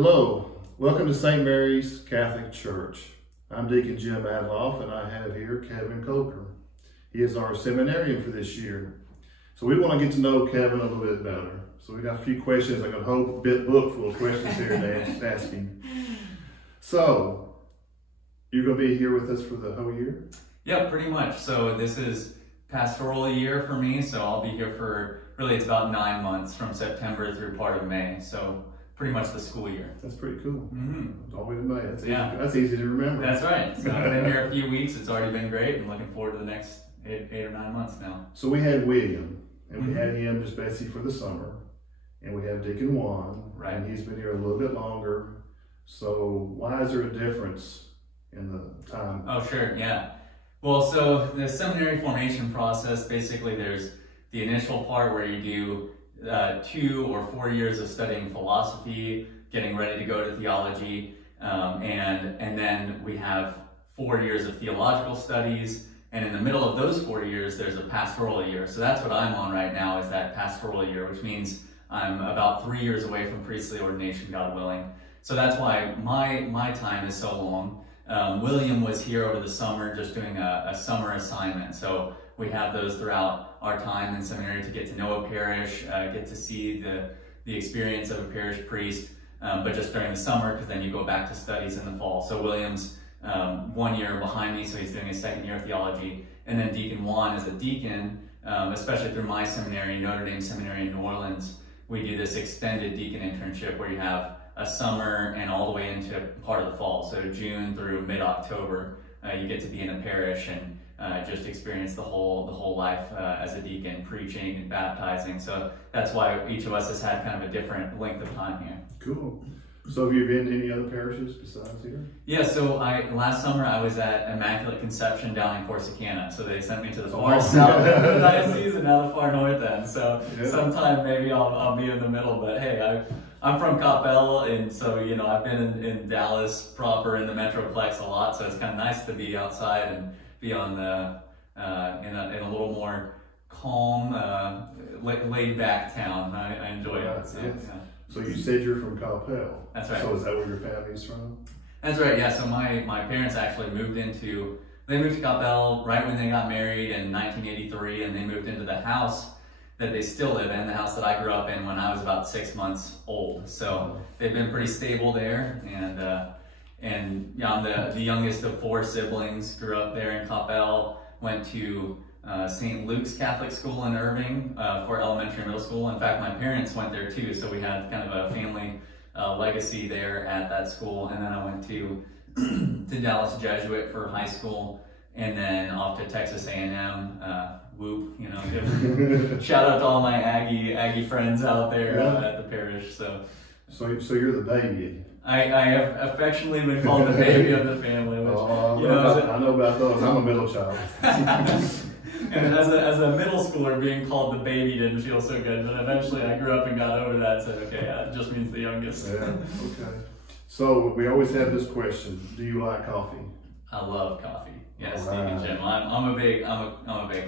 Hello, welcome to St. Mary's Catholic Church. I'm Deacon Jim and I have here Kevin Kolker. He is our seminarian for this year. So we want to get to know Kevin a little bit better. So we got a few questions. I got a whole book full of questions here to ask him. So, you're going to be here with us for the whole year? Yeah, pretty much. So this is pastoral year for me, so I'll be here for, really it's about 9 months from September through part of May. So pretty much the school year. That's pretty cool. Mm-hmm. All the way to May. That's easy. Yeah. That's easy to remember. That's right. So I've been here a few weeks. It's already been great. I'm looking forward to the next eight or 9 months now. So we had William, and we had him just basically for the summer. And we have Deacon Juan, right. And he's been here a little bit longer. So why is there a difference in the time? Oh, sure, yeah. Well, so the seminary formation process, basically there's the initial part where you do 2 or 4 years of studying philosophy, getting ready to go to theology, and then we have 4 years of theological studies, and in the middle of those 4 years there's a pastoral year. So that's what I'm on right now, is that pastoral year, which means I'm about 3 years away from priestly ordination, God willing. So that's why my time is so long. William was here over the summer just doing a summer assignment. So we have those throughout our time in seminary to get to know a parish, get to see the experience of a parish priest, but just during the summer, because then you go back to studies in the fall. So William's 1 year behind me, so he's doing his second year of theology. And then Deacon Juan is a deacon, especially through my seminary, Notre Dame Seminary in New Orleans. We do this extended deacon internship where you have a summer and all the way into part of the fall. So June through mid-October, you get to be in a parish and just experience the whole life as a deacon, preaching and baptizing. So that's why each of us has had kind of a different length of time here. Cool. So have you been to any other parishes besides here? Yeah, so last summer I was at Immaculate Conception down in Corsicana. So they sent me to the far south of the diocese and now the far north end. So sometime maybe I'll be in the middle, but hey, I'm from Coppell, and so, you know, I've been in Dallas proper in the Metroplex a lot, so it's kind of nice to be outside and be on the, in a little more calm, laid back town. I enjoy it. So, yes. yeah. So you said you're from Coppell. That's right. So is that where your family's from? That's right, yeah. So my parents actually moved to Coppell right when they got married in 1983, and they moved into the house that they still live in, the house that I grew up in when I was about 6 months old. So they've been pretty stable there, and yeah, I'm the youngest of 4 siblings, grew up there in Coppell, went to St. Luke's Catholic School in Irving for elementary and middle school. In fact, my parents went there too, so we had kind of a family legacy there at that school. And then I went to Dallas Jesuit for high school, and then off to Texas A&M. Whoop, you know, shout out to all my Aggie friends out there at the parish. So you're the baby. I have affectionately been called the baby of the family. Which, I know about those. I'm a middle child. And as a middle schooler, being called the baby didn't feel so good, but eventually I grew up and got over that and said, okay, it just means the youngest. Yeah, okay. So we always have this question: do you like coffee? I love coffee. Yes, right. Deacon Jim. I'm a big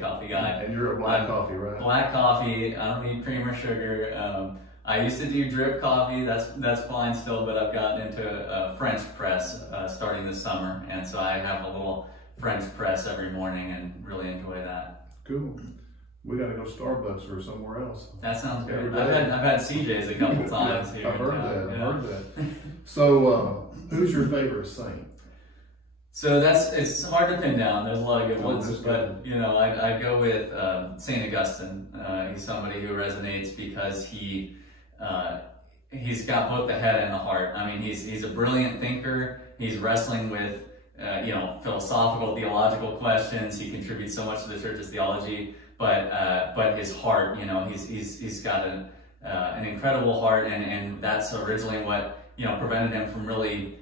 coffee guy. And you're a black coffee, right? Black coffee. I don't need cream or sugar. I used to do drip coffee. That's fine still, but I've gotten into French press starting this summer, and so I have a little French press every morning and really enjoy that. Cool. We got to go Starbucks or somewhere else. That sounds good. I've had CJ's a couple times here. I've heard that. So, who's your favorite saint? So it's hard to pin down. There's a lot of good ones, but you know, I'd go with St. Augustine. He's somebody who resonates because he's got both the head and the heart. I mean, he's a brilliant thinker. He's wrestling with you know, philosophical, theological questions. He contributes so much to the church's theology, but his heart, you know, he's got an incredible heart, and that's originally what, you know, prevented him from really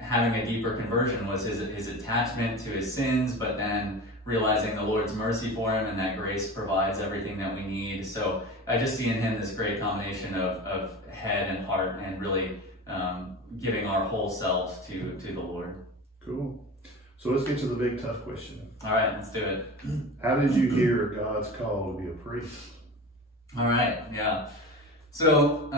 having a deeper conversion, was his attachment to his sins, but then realizing the Lord's mercy for him and that grace provides everything that we need. So I just see in him this great combination of head and heart, and really giving our whole selves to the Lord. Cool. So let's get to the big tough question. All right, let's do it. How did you hear God's call to be a priest? All right, yeah. So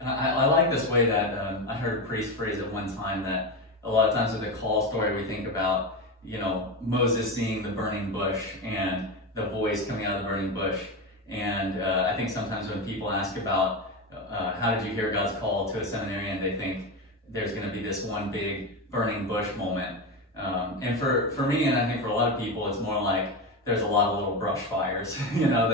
I like like this way that I heard a priest phrase it one time, that a lot of times with the call story we think about, you know, Moses seeing the burning bush and the voice coming out of the burning bush. And I think sometimes when people ask about how did you hear God's call to a seminarian, they think there's going to be this one big burning bush moment. And for me, and I think for a lot of people, it's more like there's a lot of little brush fires, you know,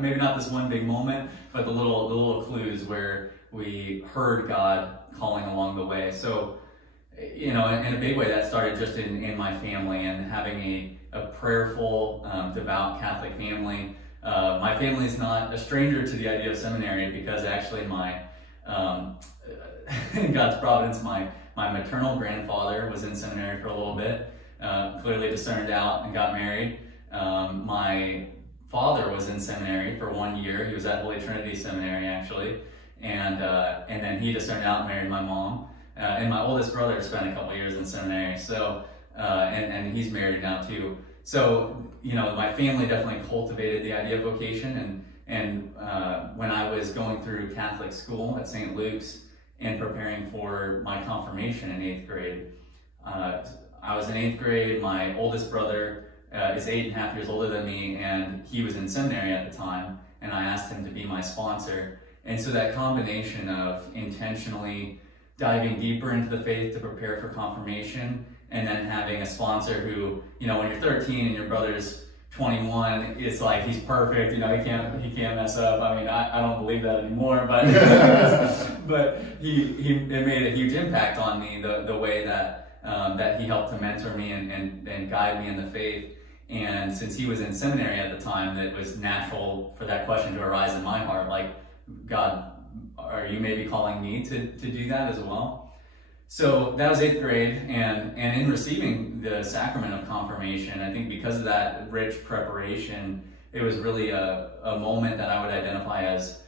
maybe not this one big moment, but the little clues where we heard God calling along the way. So, you know, in a big way, that started just in my family, and having a prayerful, devout Catholic family. My family is not a stranger to the idea of seminary, because actually in God's providence, my maternal grandfather was in seminary for a little bit, clearly discerned out and got married. My father was in seminary for 1 year. He was at Holy Trinity Seminary, actually. And then he discerned out and married my mom. And my oldest brother spent a couple years in seminary. So, and he's married now too. So, you know, my family definitely cultivated the idea of vocation. And when I was going through Catholic school at St. Luke's and preparing for my confirmation in 8th grade, I was in 8th grade. My oldest brother is 8.5 years older than me, and he was in seminary at the time, and I asked him to be my sponsor. And so that combination of intentionally diving deeper into the faith to prepare for confirmation, and then having a sponsor who, you know, when you're 13 and your brother's 21, it's like he's perfect, you know, he can't mess up. I mean, I don't believe that anymore, but but it made a huge impact on me, the way that that he helped to mentor me and guide me in the faith. And since he was in seminary at the time, it was natural for that question to arise in my heart, like, God, are you maybe calling me to do that as well? So that was 8th grade, and in receiving the sacrament of confirmation, I think because of that rich preparation, it was really a moment that I would identify as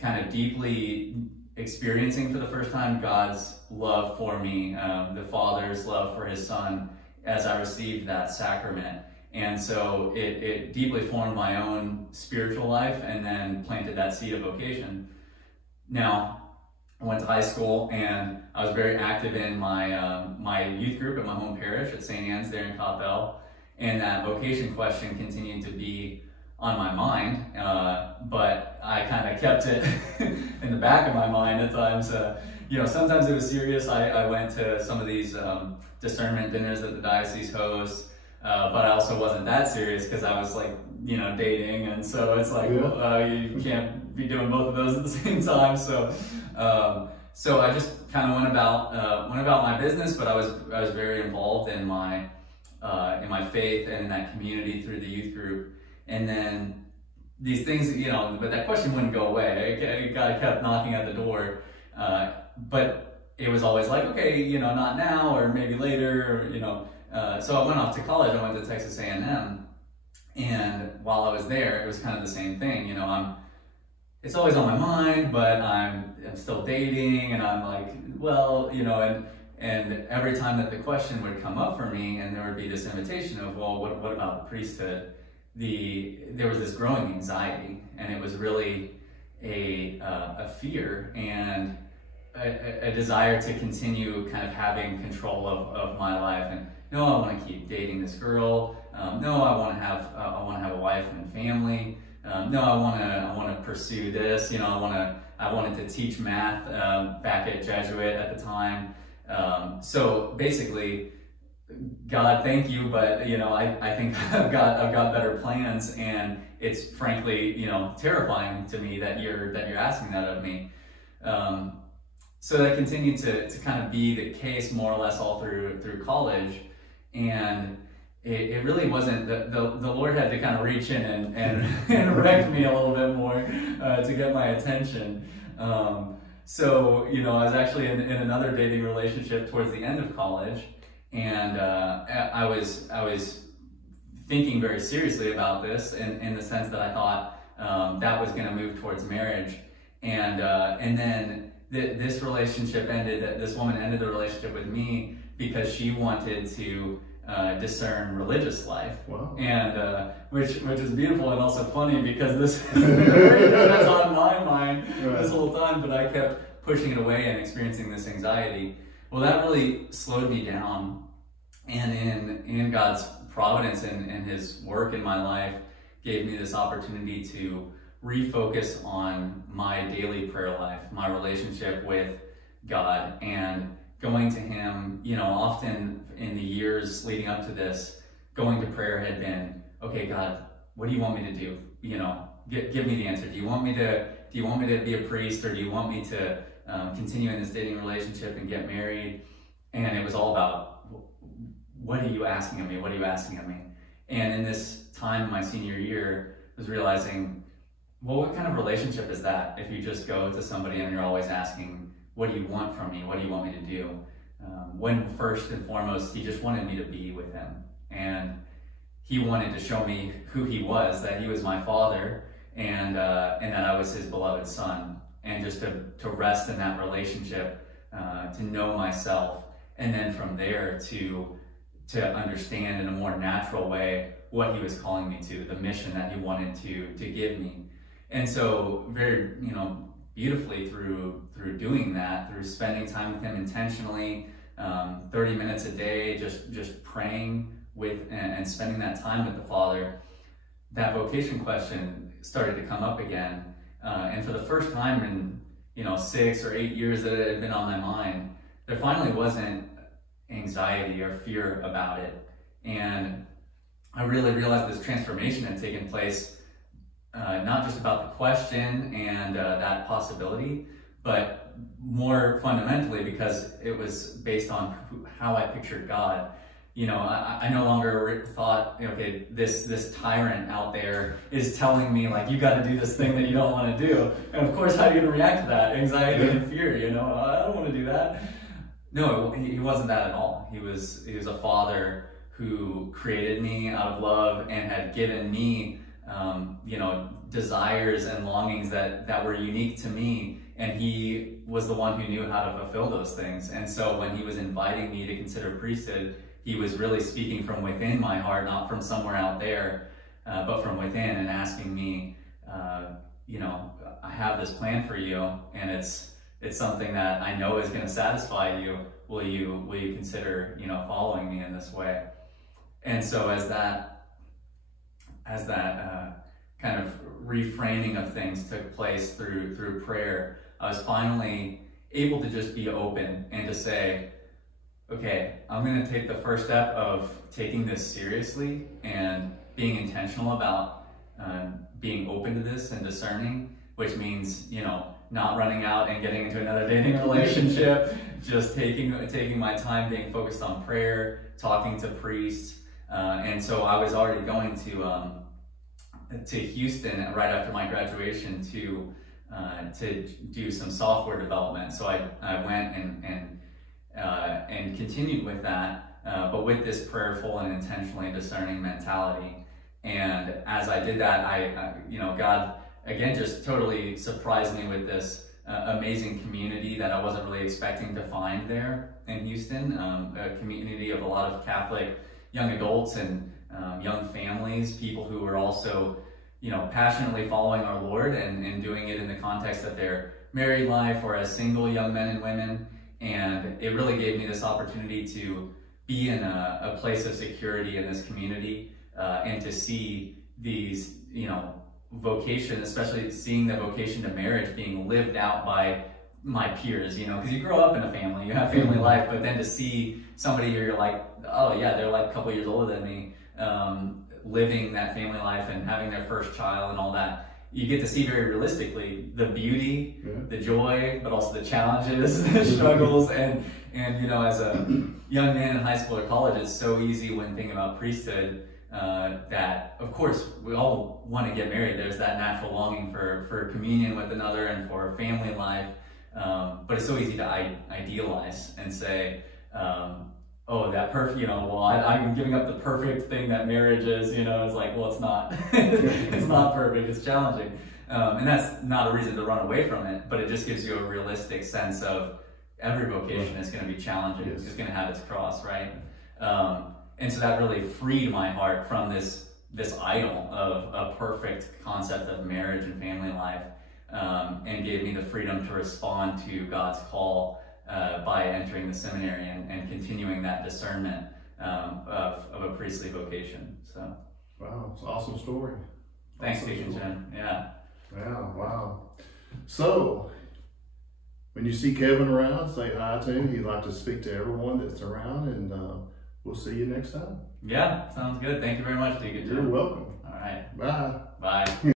kind of deeply experiencing for the first time God's love for me, the Father's love for his Son, as I received that sacrament. And so it deeply formed my own spiritual life, and then planted that seed of vocation. Now, I went to high school, and I was very active in my youth group at my home parish at St. Anne's there in Coppell, and that vocation question continued to be on my mind, but I kind of kept it in the back of my mind at times. You know, sometimes it was serious. I went to some of these discernment dinners that the diocese hosts, but I also wasn't that serious because I was, like, you know, dating, and so it's like, you can't be doing both of those at the same time. So so I just kind of went about my business, but I was very involved in my faith and in that community through the youth group. And then these things, you know, but that question wouldn't go away. God kept knocking at the door, but it was always like, okay, you know, not now, or maybe later, or, you know. So I went off to college. I went to Texas A&M, and while I was there, it was kind of the same thing. You know, it's always on my mind, but I'm still dating, and I'm like, well, you know, and every time that the question would come up for me, and there would be this invitation of, well, what about the priesthood? There was this growing anxiety, and it was really a fear and a desire to continue kind of having control of my life. And no, I want to keep dating this girl. No, I want to have a wife and family. No, I want to pursue this. You know, I wanted to teach math back at Jesuit at the time. So basically, God, thank you, but, you know, I think I've got better plans, and it's frankly, you know, terrifying to me that you're asking that of me. So that continued to kind of be the case more or less all through college, and it really wasn't, the Lord had to kind of reach in and wreck me a little bit more to get my attention. So, you know, I was actually in another dating relationship towards the end of college, and I was thinking very seriously about this in the sense that I thought that was going to move towards marriage, and then this relationship ended. This woman ended the relationship with me because she wanted to discern religious life. Wow. And which is beautiful and also funny, because this is that's on my mind this whole time, but I kept pushing it away and experiencing this anxiety. Well, that really slowed me down. And in God's providence and his work in my life gave me this opportunity to refocus on my daily prayer life, my relationship with God, and going to him. Often in the years leading up to this, going to prayer had been, okay, God, what do you want me to do? Give me the answer. Do you want me to be a priest, or do you want me to continue in this dating relationship and get married? And it was all about, what are you asking of me? What are you asking of me? And in this time in my senior year, I was realizing, well, what kind of relationship is that if you just go to somebody and you're always asking, what do you want from me? What do you want me to do? When first and foremost, he just wanted me to be with him. And he wanted to show me who he was, that he was my father, and that I was his beloved son. And just to rest in that relationship, to know myself, and then from there to understand in a more natural way what he was calling me to, the mission that he wanted to give me. And so very, beautifully through doing that, through spending time with him intentionally, 30 minutes a day, just praying with and spending that time with the Father, that vocation question started to come up again. And for the first time in 6 or 8 years that it had been on my mind, there finally wasn't anxiety or fear about it. And I really realized this transformation had taken place, not just about the question and that possibility, but more fundamentally because it was based on how I pictured God. I no longer thought, okay, this tyrant out there is telling me, like, you got to do this thing that you don't want to do. And of course, how are you going to react to that? Anxiety and fear, I don't want to do that. No, he wasn't that at all. He was a father who created me out of love and had given me, desires and longings that were unique to me. And he was the one who knew how to fulfill those things. And so when he was inviting me to consider priesthood, he was really speaking from within my heart, not from somewhere out there, but from within, and asking me, I have this plan for you, and it's something that I know is going to satisfy you. Will you consider, following me in this way? And so as that kind of reframing of things took place through prayer, I was finally able to just be open and to say, okay, I'm going to take the first step of taking this seriously and being intentional about being open to this and discerning, which means, not running out and getting into another dating relationship, just taking my time being focused on prayer, talking to priests. And so I was already going to Houston right after my graduation to do some software development. So I went and continued with that, but with this prayerful and intentionally discerning mentality. And as I did that, God again just totally surprised me with this amazing community that I wasn't really expecting to find there in Houston, a community of a lot of Catholic young adults and young families, people who were also, passionately following our Lord and doing it in the context of their married life or as single young men and women. And it really gave me this opportunity to be in a place of security in this community, and to see these, vocations, especially seeing the vocation to marriage being lived out by my peers, because you grow up in a family, you have family life, but then to see somebody you're like, oh yeah, they're like a couple years older than me, living that family life and having their first child and all that, you get to see very realistically the beauty, the joy, but also the challenges, the struggles, and as a young man in high school or college, it's so easy when thinking about priesthood that, of course, we all want to get married. There's that natural longing for communion with another and for family life, but it's so easy to idealize and say, oh, that perfect, well, I'm giving up the perfect thing that marriage is, it's like, well, it's not. It's not perfect, it's challenging. And that's not a reason to run away from it, but it just gives you a realistic sense of every vocation is going to be challenging. Yes. It's going to have its cross, right? And so that really freed my heart from this idol of a perfect concept of marriage and family life, and gave me the freedom to respond to God's call by entering the seminary and continuing that discernment of a priestly vocation. So, wow, it's an awesome story. Thanks, Deacon Jim. Yeah. Wow, wow. So, when you see Kevin around, say hi to him. He'd like to speak to everyone that's around, and we'll see you next time. Yeah, sounds good. Thank you very much, Deacon Jim. You're welcome. All right. Bye. Bye.